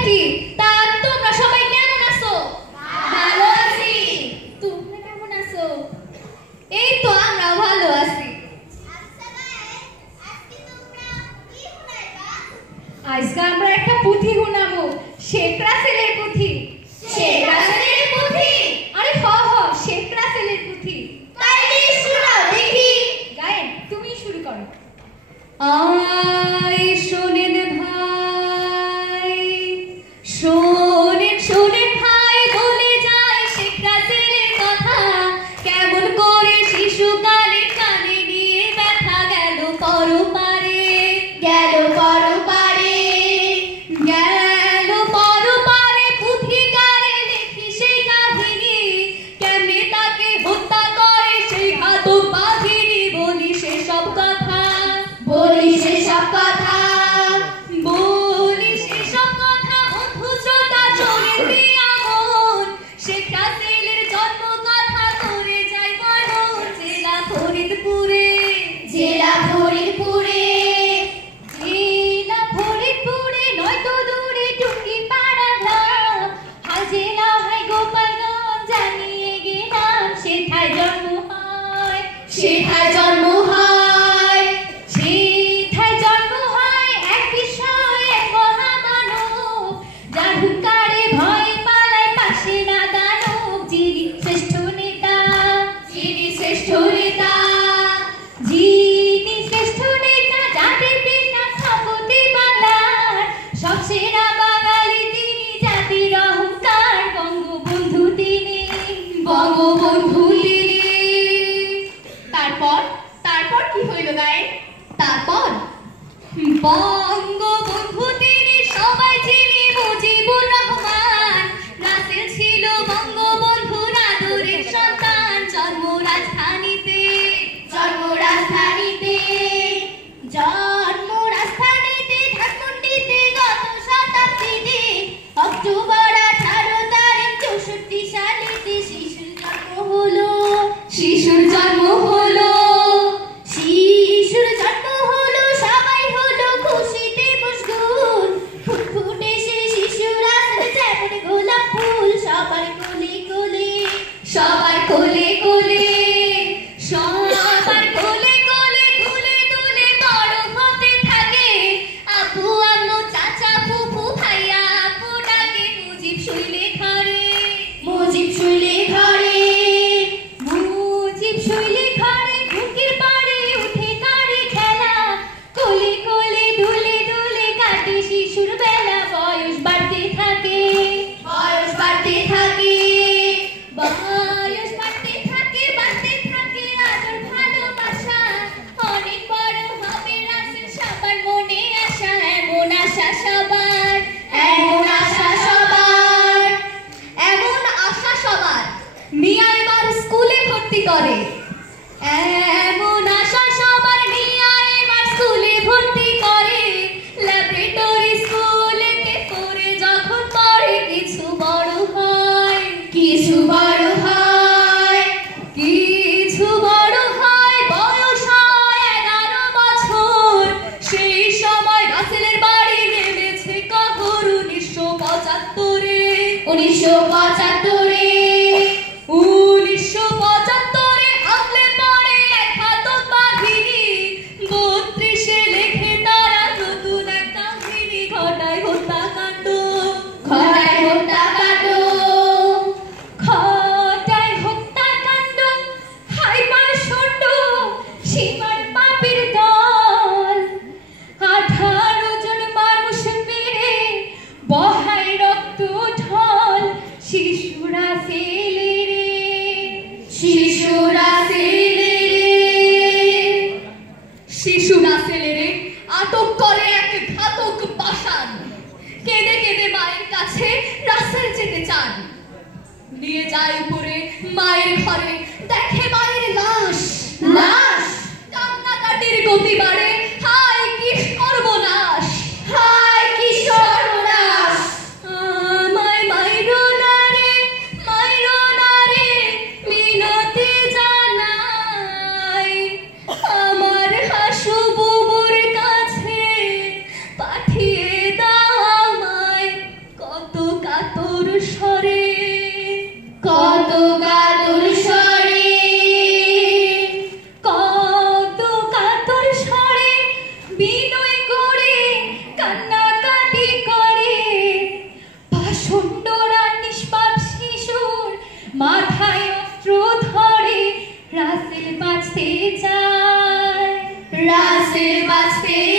নাকি? তা তোমরা সবাই কেমন আছো? ভালো আছি। তোমরা কেমন আছো? এই তো আমরা ভালো আছি। আজকে আমরা একটা পুঁথি শোনাবো, শেখ রাসেলের পুঁথি। শেখ রাসেলের পুঁথি? আরে হ হ, শেখ রাসেলের পুঁথি। তাইলে শোনাও দেখি। গায়েন, তুমি শুরু করো। আয় শোনেন ভাই, শোনেন শোনেন ভাই, বলে যায় শেখ রাসেলের কথা। কেমন করে শিশুকালে কানে নিয়ে ব্যথা গেল পরপারে, গেল পরপারে, গেল পরপারে। পুঁথিকারে লিখি সেই কাহিনী, কেমনে তাকে হত্যা করে সেই ঘাতক বাহিনী। বলি সেসব কথা, বলি সেসব কথা, বলি সেসব কথা। বন্ধু শ্রোতা চলে দিয়া মন, শেখ রাসেলের জন্ম কথা করে যাই বর্ণন। জেলা ফরিদপুরে, জেলা ফরিদপুরে, জেলা ফরিদপুরে, নয়তো দূরে টুঙ্গিপাড়া গ্রাম। হাল জেলা হয় গোপালগঞ্জ, জানিয়ে গেলাম সেথায় জন্ম হয়, সেথায় জন্ম হয়, সেথায় জন্ম হয়। এক বিষয় এক মহামানব, যার হুঙ্কারে ভয় পালায় পাশে না দানব। যিনি শ্রেষ্ঠ নেতা, যিনি শ্রেষ্ঠ নেতা, যিনি শ্রেষ্ঠ নেতা, জাতির পিতা স্থপতি বাংলার। সব সেরা বাঙালি তিনি, জাতির অহংকার। বঙ্গবন্ধু তিনি, বঙ্গবন্ধু তিনি। তারপর তারপর কি হইল গায়ে? তারপর বঙ্গবন্ধু তিনি, সবাই চিনি মুজিবুর রহমান। রাসেল ছিল বঙ্গবন্ধুর আদরের সন্তান। জন্ম রাজধানীতে, জন্ম রাজধানীতে, জন্ম রাজধানীতে, ধানমন্ডিতে। গত শতাব্দীতে অক্টোবর 18 তারিখ 64 সালেতে শিশুর জন্ম হলো, শিশুর জন্ম হলো, শিশুর জন্ম হলো। সবাই হলো খুশিতে মশগুল, ফুটফুটে সেই শিশু রাসেল যেমন গোলাপ ফুল। সবার কোলে কোলে, সবার কোলে কোলে, সবার কোলে কোলে, দুলে দুলে বড় হতে থাকে। আপু আম্মু চাচা ফুফু ভাইয়া আপু ডাকে। মুজিব শুইলে ঘরে, মুজিব শুইলে ঘরে, মুজিব শুইলে ঘরে। বুকের পাড়ে উঠে কারে খেলা, কোলে কোলে দুলে দুলে কাটে শিশুর বেলা। বয়স বাড়তে থাকে, বয়স বাড়তে থাকে, বয়স বাড়তে থাকে, বাড়তে থাকে আদর ভালোবাসা। অনেক বড় হবে রাসেল, সবার মনে আশা। এমন আশা সবার, এমন আশা সবার, এমন আশা সবার। মিয়া এবার স্কুলে ভর্তি করে, এমন আশা সবার। মিয়া এবার স্কুলে ভর্তি করে, ল্যাবরেটরি স্কুলেতে পড়ে যখন পড়ে। কিছু বড় হয়, কিছু বড় হয়, কিছু বড় হয়। বয়স হয় 11 বছর, সেই সময় রাসেলের বাড়ি নেমেছে কবর। 1975-এ, 1975-এ, 1975-এ হামলে পড়ে এক ঘাতক বাহিনী। 32-এ লেখে তারা নতুন এক কাহিনী। ঘটায় হত্যাকাণ্ড, ঘটায় হত্যাকাণ্ড, ঘটায় হত্যাকাণ্ড। হাইপার ষণ্ড সীমার পাপীর দল। 18 জন মানুষ মেরে বহায় রক্ত ঢল। শিশু রাসেলের, শিশু রাসেলের, শিশু রাসেলের আটক করে এক ঘাতক পাষাণ। কেঁদে কেঁদে মায়ের কাছে রাসেল যেতে চান। নিয়ে যায় উপরে মায়ের ঘরে, দেখে মায়ের লাশ, লাশ। কান্নাকাটির গতি বাড়ে, হায় কি সর্বনাশ, হায় কি সর্বনাশ। আমায় মাইরো না রে, মাইরো না রে, মিনতি জানাই। আমার হাসু বুবুর কাছে পাঠিয়ে দাও আমায়। বাঁচতে চায়, রাসেল বাঁচতে